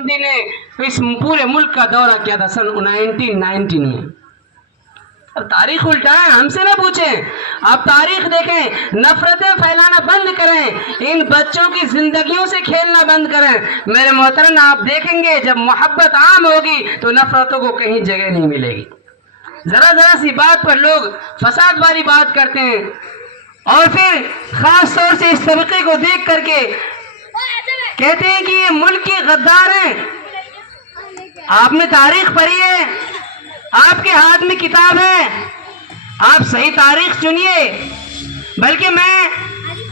गांधी ने इस पूरे मुल्क का दौरा किया था सन 1919 में। अब तारीख उल्टा है, हमसे ना पूछें, आप तारीख देखें, नफरतें फैलाना बंद करें, इन बच्चों की जिंदगियों से खेलना बंद करें। मेरे मोहतरम, आप देखेंगे जब मोहब्बत आम होगी तो नफरतों को कहीं जगह नहीं मिलेगी। जरा जरा सी बात पर लोग फसाद वाली बात करते हैं और फिर खास तौर से इस तबके को देख करके कहते हैं कि ये मुल्क के गद्दार हैं। आपने तारीख पढ़ी है, आपके हाथ में किताब है, आप सही तारीख चुनिए। बल्कि मैं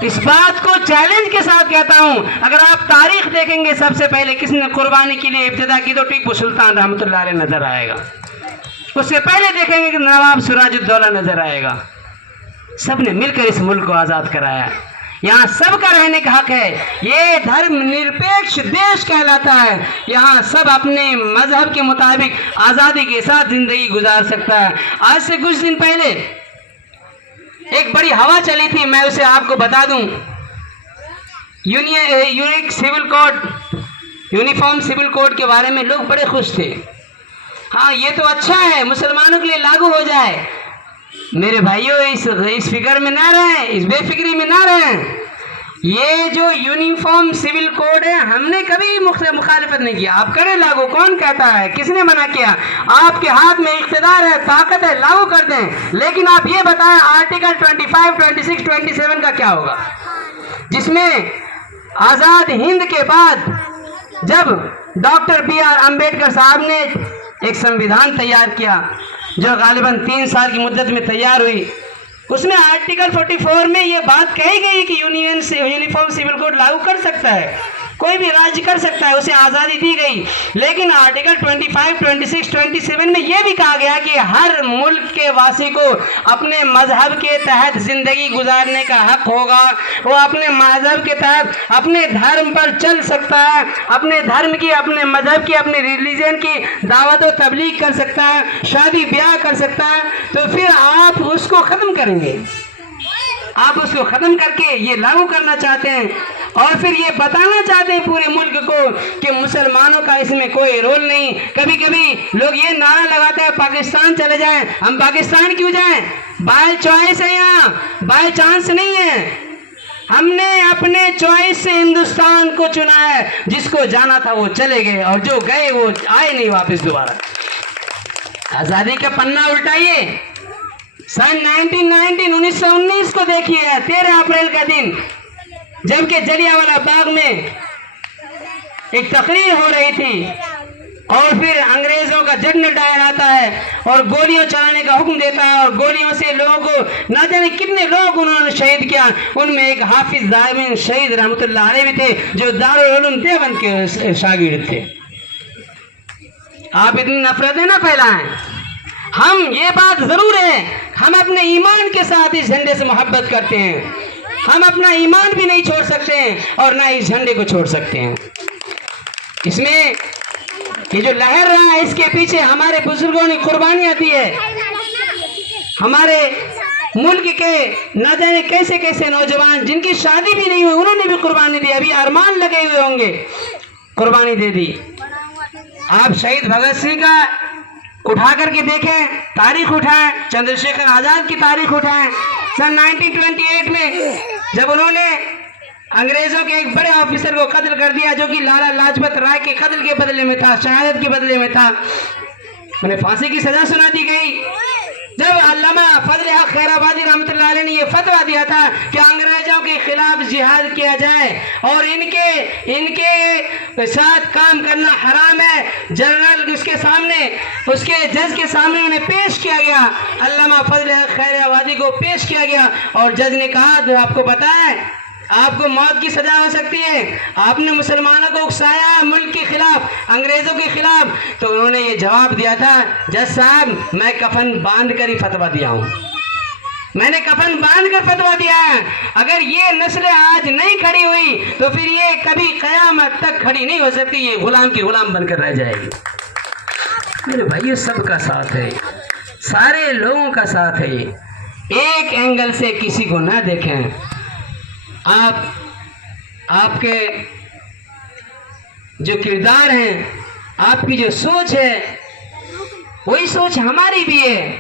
इस बात को चैलेंज के साथ कहता हूं, अगर आप तारीख देखेंगे सबसे पहले किसने कुर्बानी के लिए इब्तिदा की तो टीपू सुल्तान रहमतुल्लाह अलैह नजर आएगा। उससे पहले देखेंगे कि नवाब सिराजुद्दौला नजर आएगा। सबने मिलकर इस मुल्क को आजाद कराया। यहाँ सबका रहने का हक है। ये धर्म निरपेक्ष देश कहलाता है। यहाँ सब अपने मजहब के मुताबिक आज़ादी के साथ जिंदगी गुजार सकता है। आज से कुछ दिन पहले एक बड़ी हवा चली थी, मैं उसे आपको बता दूं। Unique civil code, uniform civil code के बारे में लोग बड़े खुश थे। हाँ, ये तो अच्छा है, मुसलमानों के लिए लागू हो जाए। मेरे भाइयों, इस फिक्र में ना रहें, इस बेफिक्री में ना रहें। ये जो यूनिफॉर्म सिविल कोड है, हमने कभी मुखालिफत नहीं किया। आप करें लागू, कौन कहता है, किसने मना किया? आपके हाथ में इख्तिदार है, ताकत है, लागू कर दें। लेकिन आप ये बताएं, आर्टिकल 25, 26, 27 का क्या होगा, जिसमें आज़ाद हिंद के बाद जब डॉक्टर BR अम्बेडकर साहब ने एक संविधान तैयार किया जो गालिबन 3 साल की मुद्दत में तैयार हुई, उसमें आर्टिकल 44 में ये बात कही गई कि यूनिफॉर्म सिविल कोड लागू कर सकता है, कोई भी राज्य कर सकता है, उसे आज़ादी दी गई। लेकिन आर्टिकल 25, 26, 27 में यह भी कहा गया कि हर मुल्क के वासी को अपने मजहब के तहत जिंदगी गुजारने का हक होगा। वो अपने मजहब के तहत अपने धर्म पर चल सकता है, अपने धर्म की, अपने मजहब की, अपने रिलीजन की दावत और तबलीग कर सकता है, शादी ब्याह कर सकता है। तो फिर आप उसको ख़त्म करेंगे, आप उसको ख़त्म करके ये लागू करना चाहते हैं और फिर ये बताना चाहते हैं पूरे मुल्क को कि मुसलमानों का इसमें कोई रोल नहीं। कभी कभी लोग ये नारा लगाते हैं पाकिस्तान चले जाएं। हम पाकिस्तान क्यों जाएं? बाय चॉइस है, यहाँ बाय चांस नहीं है। हमने अपने चॉइस से हिंदुस्तान को चुना है। जिसको जाना था वो चले गए और जो गए वो आए नहीं वापस दोबारा। आज़ादी का पन्ना उल्टाइए, सन 1919 को देखिए, 13 अप्रैल का दिन, जबकि जलियांवाला बाग में एक तकरीर हो रही थी और फिर अंग्रेजों का जनरल डायर आता है और गोलियां चलाने का हुक्म देता है और गोलियों से लोगों को ना जाने कितने लोग उन्होंने शहीद किया। उनमें एक हाफिज दामिन शहीद रहमतुल्लाह अलैह भी थे जो दारुल उलूम देवबंद के शागिर्द थे। आप इतनी नफरतें ना फैलाएं। हम ये बात जरूर है, हम अपने ईमान के साथ इस झंडे से मोहब्बत करते हैं। हम अपना ईमान भी नहीं छोड़ सकते हैं और ना इस झंडे को छोड़ सकते हैं। इसमें ये जो लहर रहा है, इसके पीछे हमारे बुजुर्गों ने कुर्बानियां दी है। हमारे मुल्क के न जाने कैसे कैसे नौजवान जिनकी शादी भी नहीं हुई, उन्होंने भी कुर्बानी दी। अभी अरमान लगे हुए होंगे, कुर्बानी दे दी। आप शहीद भगत सिंह का उठा करके देखें, तारीख उठाएं, चंद्रशेखर आजाद की तारीख उठाएं। सन 1928 में जब उन्होंने अंग्रेजों के एक बड़े ऑफिसर को कत्ल कर दिया जो कि लाला लाजपत राय के कत्ल के बदले में था, शहादत के बदले में था, उन्हें फांसी की सजा सुना दी गई। जब अल्लामा फजल हक खैराबादी रहमतुल्लाह अलैह ने यह फतवा दिया था कि अंग्रेजों के खिलाफ जिहाद किया जाए और इनके साथ काम करना हराम है, जनरल उसके सामने, उसके जज के सामने उन्हें पेश किया गया। अल्लामा फजल हक खैराबादी को पेश किया गया और जज ने कहा, तो आपको पता है आपको मौत की सजा हो सकती है, आपने मुसलमानों को उकसाया मुल्क के खिलाफ, अंग्रेजों के खिलाफ। तो उन्होंने ये जवाब दिया था, जज साहब मैं कफन बांध कर ही फतवा दिया हूँ, मैंने कफन बांध कर फतवा दिया है। अगर ये नस्ल आज नहीं खड़ी हुई तो फिर ये कभी कयामत तक खड़ी नहीं हो सकती, ये गुलाम की गुलाम बनकर रह जाएगी। मेरे भाइयों, सबका साथ है, सारे लोगों का साथ है। ये एक एंगल से किसी को ना देखें। आपके جو کردار ہیں، آپ کی جو سوچ ہے، وہی سوچ ہماری بھی ہے.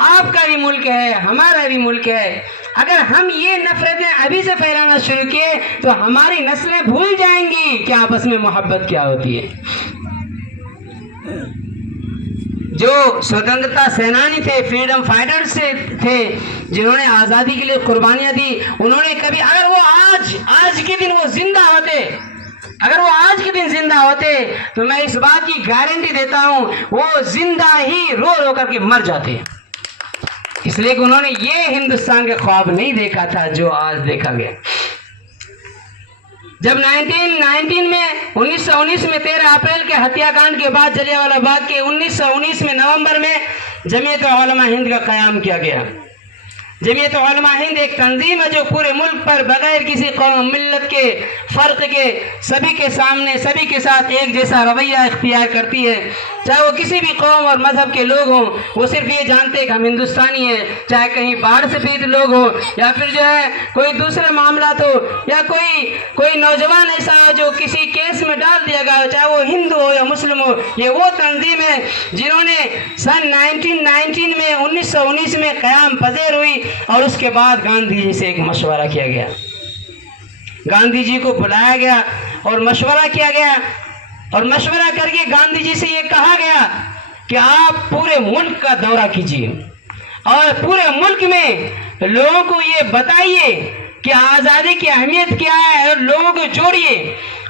آپ کا بھی ملک ہے، ہمارا بھی ملک ہے. اگر ہم یہ نفرتیں ابھی سے پھیلانا شروع کیے تو ہماری نسلیں بھول جائیں گی کہ آپس میں محبت کیا ہوتی ہے. جو سوتنترتا سینانی تھے، فریڈم فائٹرز تھے، جنہوں نے آزادی کے لیے قربانیاں دی، انہوں نے کبھی، اگر وہ آج کے دن وہ زندہ ہوتے، اگر وہ آج کے دن زندہ ہوتے تو میں اس بات کی گارنٹی دیتا ہوں وہ زندہ ہی رو رو کر کے مر جاتے. اس لیے کہ انہوں نے یہ ہندوستان کے خواب نہیں دیکھا تھا جو آج دیکھا گیا. جب 1919 میں 13 اپریل کے ہتیا کانڈ کے بعد جلیانوالہ باغ کے 1919 میں نومبر میں جمعیت علماء ہند کا قیام کیا گیا. جمعیت علماء ہند ایک تنظیم ہے جو پورے ملک پر بغیر کسی قوم ملت کے فرق کے سبھی کے سامنے سبھی کے ساتھ ایک جیسا رویہ اختیار کرتی ہے. چاہے وہ کسی بھی قوم اور مذہب کے لوگ ہوں، وہ صرف یہ جانتے ہیں کہ ہم ہندوستانی ہیں. چاہے کہیں باہر سے پیڑت لوگ ہوں یا پھر جو ہے کوئی دوسرے معاملات ہو یا کوئی نوجوان ایسا ہو جو کسی کیس میں ڈال دیا گیا ہو، چاہے وہ ہندو ہو یا مسلم ہو، یہ وہ تنظیم ہے جنہوں نے سن 1919 میں قیام پذیر ہوئی. اور اس کے بعد گاندھی جی سے ایک مشورہ کیا گیا. گاندھی جی کو بلایا گیا اور مشورہ کیا گیا، اور مشورہ کر کے گاندھی جی سے یہ کہا گیا کہ آپ پورے ملک کا دورہ کیجیے اور پورے ملک میں لوگوں کو یہ بتائیے کہ آزادی کی اہمیت کیا ہے اور لوگوں کو جوڑیے.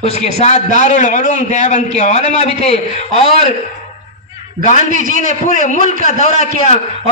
اس کے ساتھ دارالعلوم دیوبند کے علماء بھی تھے، اور گاندھی جی نے پورے ملک کا دورہ کیا اور